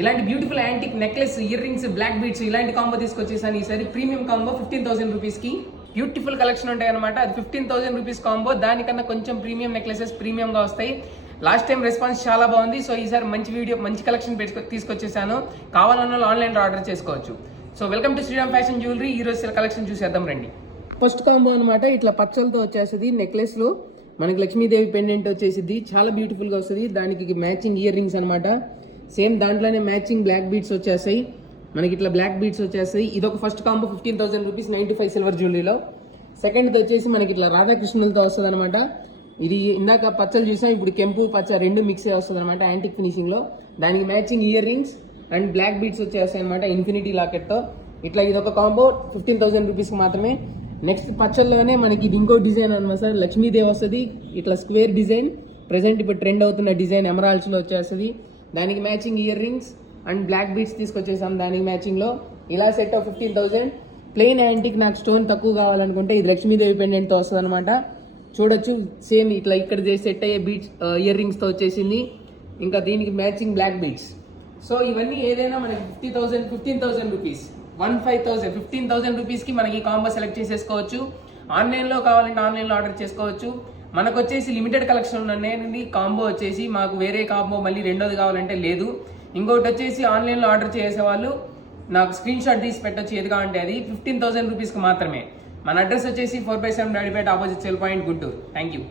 ఇలాంటి beautiful antique necklace, earrings, black beads ఇలాంటి combo తీసుకొచ్చేసాను ఈసారి. ప్రీమియం కాంబో 15,000 రూపీస్కి బ్యూటిఫుల్ కలెక్షన్ ఉంటాయి అనమాట. అది 15,000 రూపీస్ కాంబో. దానికన్నా కొంచెం ప్రీమియం నెక్లెసెస్ ప్రీమియంగా వస్తాయి. లాస్ట్ టైం రెస్పాన్స్ చాలా బాగుంది. సో ఈసారి మంచి కలెక్షన్ తీసుకొచ్చేసాను. కావాలన్న వాళ్ళు ఆన్లైన్లో ఆర్డర్ చేసుకోవచ్చు. So welcome to Sriram fashion jewellery. ఈ రోజు కలెక్షన్ చూసేద్దాం రండి. ఫస్ట్ కాంబో అనమాట. ఇట్లా పచ్చలతో వచ్చేస్తుంది. నెక్లెస్ లో మనకి లక్ష్మీదేవి పెండెంట్ వచ్చేసింది. చాలా బ్యూటిఫుల్ గా వస్తుంది. దానికి మ్యాచింగ్ ఇయర్ రింగ్స్ అనమాట. సేమ్ దాంట్లోనే మ్యాచింగ్ బ్లాక్ బీడ్స్ వచ్చేస్తాయి. మనకి ఇట్లా బ్లాక్ బీడ్స్ వచ్చేస్తాయి. ఇది ఒక ఫస్ట్ కాంబో 15,000 రూపీస్ 95 సిల్వర్ జ్యువెలరీలో. సెకండ్ వచ్చేసి మనకి ఇట్లా రాధాకృష్ణులతో వస్తుంది అనమాట. ఇది ఇందాక పచ్చలు చూసాం, ఇప్పుడు కెంపు పచ్చ రెండు మిక్స్ వస్తుంది అనమాట యాంటిక్ ఫినిషింగ్ లో. దానికి matching ear rings and black beads వచ్చేస్తాయి అనమాట ఇన్ఫినిటీ లాకెట్ తో. ఇట్లా ఇది ఒక కాంబో 15,000 రూపీస్ మాత్రమే. నెక్స్ట్ పచ్చల్లోనే మనకి ఇది ఇంకో డిజైన్ అనమాట సార్. లక్ష్మీదేవి వస్తుంది. ఇట్లా స్క్వేర్ డిజైన్, ప్రెసెంట్ ఇప్పుడు ట్రెండ్ అవుతున్న డిజైన్ ఎమరాల్డ్స్ లో వచ్చేస్తుంది. దానికి matching ear rings and black beads తీసుకొచ్చేసాం దానికి మ్యాచింగ్ లో. ఇలా సెట్ ఆఫ్ 15,000. ప్లెయిన్ యాంటిక్ నాకు స్టోన్ తక్కువ కావాలనుకుంటే ఇది లక్ష్మీదేవి పెండెంట్ తో వస్తుంది అనమాట. చూడొచ్చు సేమ్ ఇట్లా ఇక్కడ సెట్ అయ్యే బీడ్స్ ఇయర్ రింగ్స్ తో వచ్చేసింది. ఇంకా దీనికి మ్యాచింగ్ బ్లాక్ బీడ్స్. సో ఇవన్నీ ఏదైనా మనకి 15,000 రూపీస్ 15,000 రూపీస్కి మనకి కాంబో సెలెక్ట్ చేసేసుకోవచ్చు. ఆన్లైన్లో కావాలంటే ఆన్లైన్లో ఆర్డర్ చేసుకోవచ్చు. మనకు వచ్చేసి లిమిటెడ్ కలెక్షన్ అనేది కాంబో వచ్చేసి, మాకు వేరే కాంబో మళ్ళీ రెండోది కావాలంటే లేదు. ఇంకోటి వచ్చేసి ఆన్లైన్లో ఆర్డర్ చేసేవాళ్ళు నాకు స్క్రీన్ షాట్ తీసి పెట్టచ్చు ఏది కావాలంటే అది. 15,000 రూపీస్కి మాత్రమే. మన అడ్రస్ వచ్చేసి 4/7 Radipeta opposite cell point Guntur. Thank you.